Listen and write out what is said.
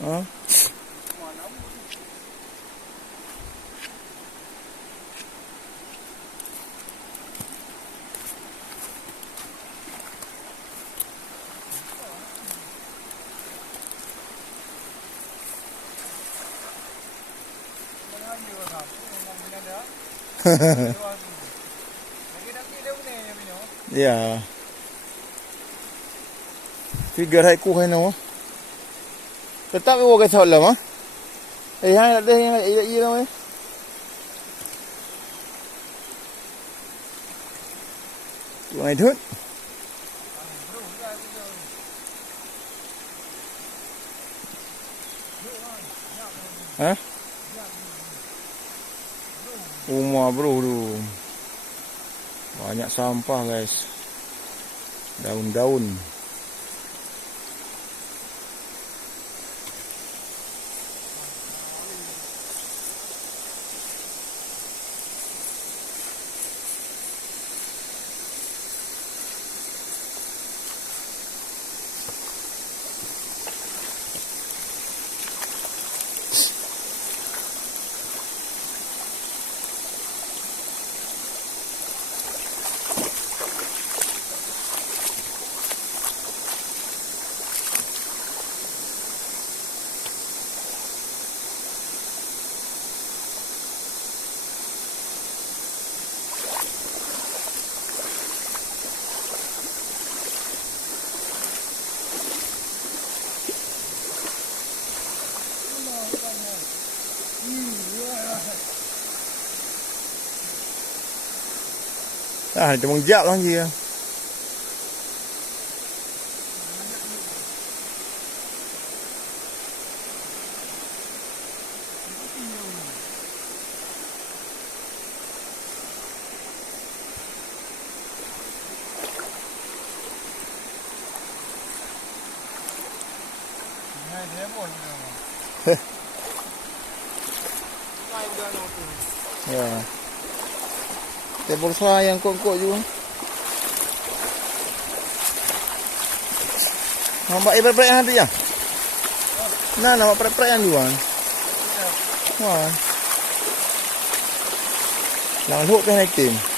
Ha? Ya. Tiga hai ku hai no. Tetap wo cái sọt lắm á. Hai là đây hai gì đâu ấy. Ngoài thớt. Hah? Rumah bro tu. Banyak sampah guys. Daun-daun. À, cho bằng dạo lắm gì à? Ya. Tebal sayang kok juga. Nampak ibu prek nanti ya? Nah, nampak prek yang dua. Wah. Lang huk ke hai tim.